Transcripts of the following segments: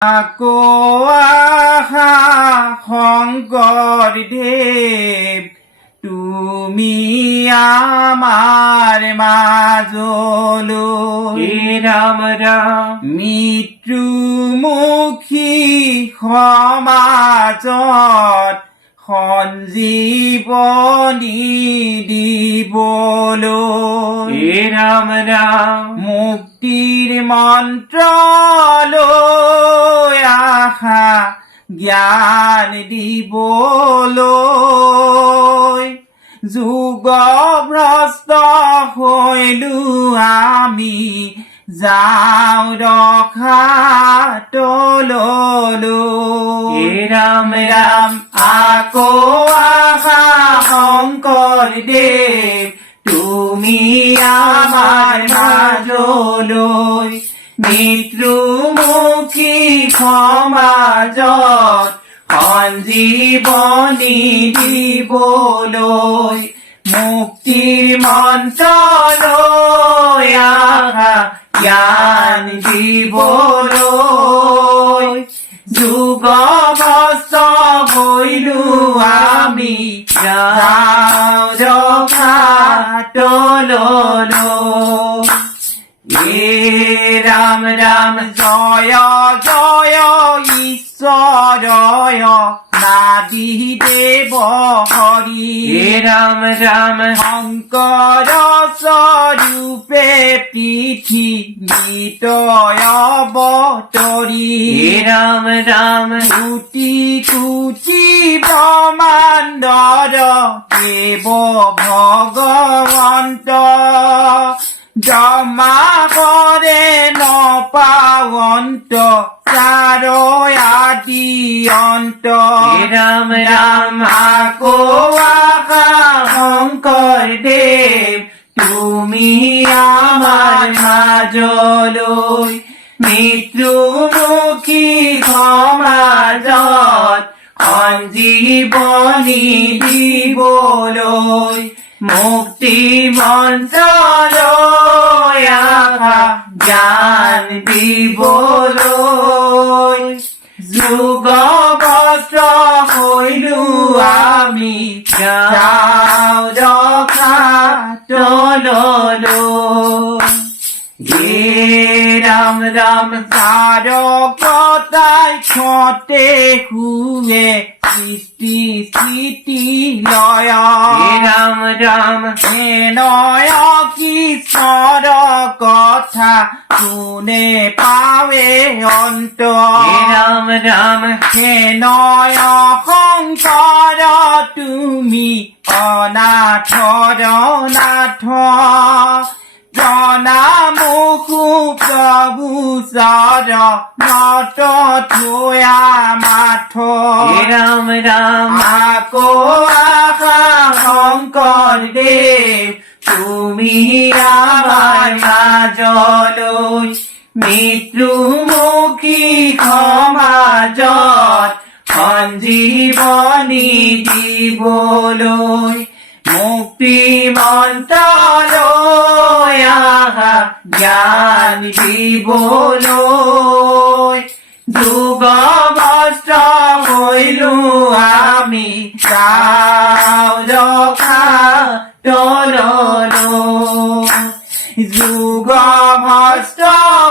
আকৌ আহা শংকৰদেৱ তুমি আমাৰ মাজলৈ ৰাম ৰাম মৃত্যুমুখী সমাজত সঞ্জীৱনী দিবলৈ ৰাম ৰাম মুক্তিৰ মন্ত্ৰ লৈ আহা জ্ঞান দিবলৈ যুগভ্ৰষ্ট হৈলো আমি যাওঁ ৰখাতলৈ ৰাম ৰাম আকৌ আহা শংকৰদেৱ তুমি আমাৰ মাজলৈ মৃত্যুমুখী সমাজত সঞ্জীৱনী দিবলৈ মুক্তিৰ মন্ত্ৰ লৈ আহা জ্ঞান দিবলৈ যুগভ্ৰষ্ট হৈলো আমি যাওঁ ৰখাতলৈ ৰাম ৰাম জয় জয় ঈশ্বৰয় নাবিদেৱ হৰি ৰাম ৰাম শংকৰ স্বৰূপে পৃথিৱীতয় অৱতৰি ৰাম ৰাম কোটি কোটি ব্ৰহ্মাণ্ডৰ দেৱ ভগৱন্ত জমা কৰে নপাৱন্ত চাৰ আদি অন্ত ৰাম ৰাম আকৌ আহা শংকৰদেৱ তুমি আমাৰ মাজলৈ মৃত্যুমুখী সমাজত সঞ্জীৱনী দিবলৈ মুক্তি মন্ত্ৰ লৈ আহা জ্ঞান দিবলৈ যুগভ্ৰষ্ট হৈলো আমি যাওঁ ৰখাতলৈ ৰাম ৰাম তাৰকতাই ক্ষতে শুৱে সৃষ্টি স্থিতি লয় ৰাম ৰাম নয় কিশোৰ কথা কোনে পাৱে অন্ত ৰাম ৰাম নয় শংকৰ তুমি অনাথৰ নাথ প্ৰণামুখু প্ৰভু চৰ নত থোয়া মাথ ৰাম ৰাম আকৌ আহা শংকৰদেৱ তুমি আমাৰ মাজলৈ মৃত্যুমুখী সমাজত সঞ্জীৱনী দিবলৈ মুক্তি মন্ত্ৰ লৈ আহা জ্ঞান দিবলৈ যুগভ্ৰষ্ট হৈলো আমি যাওঁ ৰখাতলৈ যুগভ্ৰষ্ট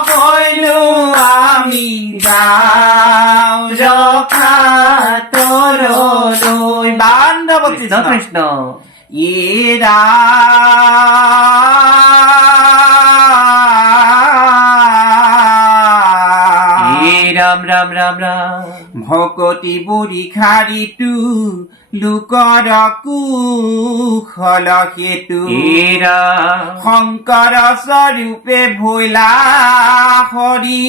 হৈলো আমি যাওঁ ৰখাতলৈ বান্ধৱ কৃষ্ণ কৃষ্ণ ৰাম ৰাম ৰাম ৰাম ভকতি বুঢ়ী খাৰিটো লোকৰ কুশল হেতু শংকৰ স্বৰূপে ভৈলা হৰি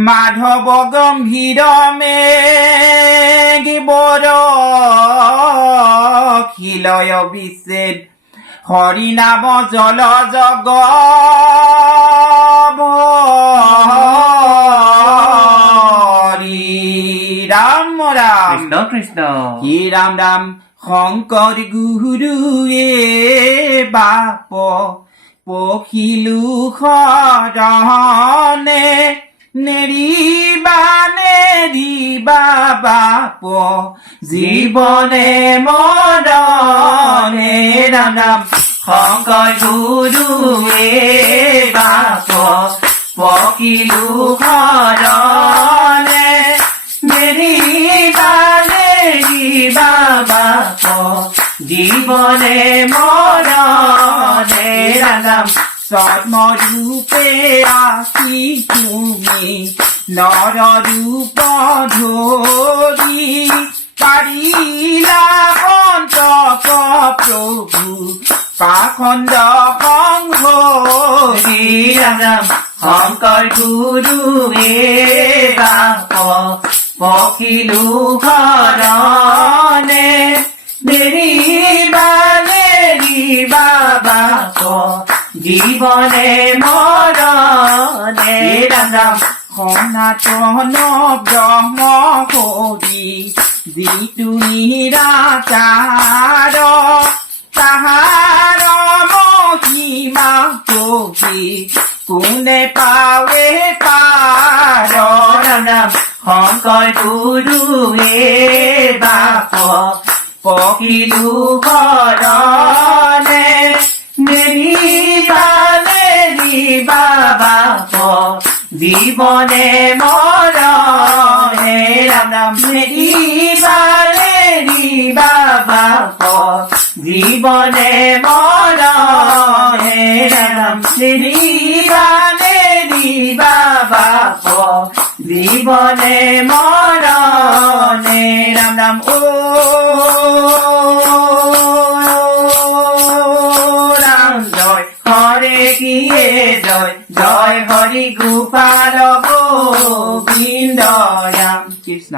মাধৱ গম্ভীৰ মেঘবৰ খিলয় বিচ্ছেদ হৰি নাম জল জগ ৰাম ৰাম কৃষ্ণ কৃষ্ণ ৰাম ৰাম শংকৰ গুৰুৱে বাপ পখিলো সৰনে নেৰিবা বাপ জীৱনে মৰণে ৰাম ৰাম শংকৰ গুৰুৱে বাপ পখিলো শৰণে নেৰিবা বাপ জীৱনে মৰণে ৰাম স্বৰ্ণৰূপে আছি তুমি নৰৰূপ ধৰি পাৰিলা অন্তক প্ৰভু পাখণ্ড সংঘৰি ৰাম শংকৰ গুৰুৱে বাপ পখিলো শৰণে নেৰিবা বাপ জীৱনে মৰণে ৰাম সনাতন ব্ৰহ্ম হৰি যিটো নিৰাচাৰ তাহাৰ মহিমা পঢ়ি কোনে পাৱে পাৰ ৰাম ৰাম শংকৰ গুৰুৱে বাপ পখিলো শৰণে নেৰিবা বাপ জীৱনে মৰণে ৰাম ৰাম নেৰিবা বাপ জীৱনে মৰণে ৰাম নেৰিবা বাপ জীৱনে মৰণে ৰাম ৰাম ৰাম জয় হৰে কিয়ে জয় জয় হৰি গোপাল গোবিন্দ ৰাম কৃষ্ণ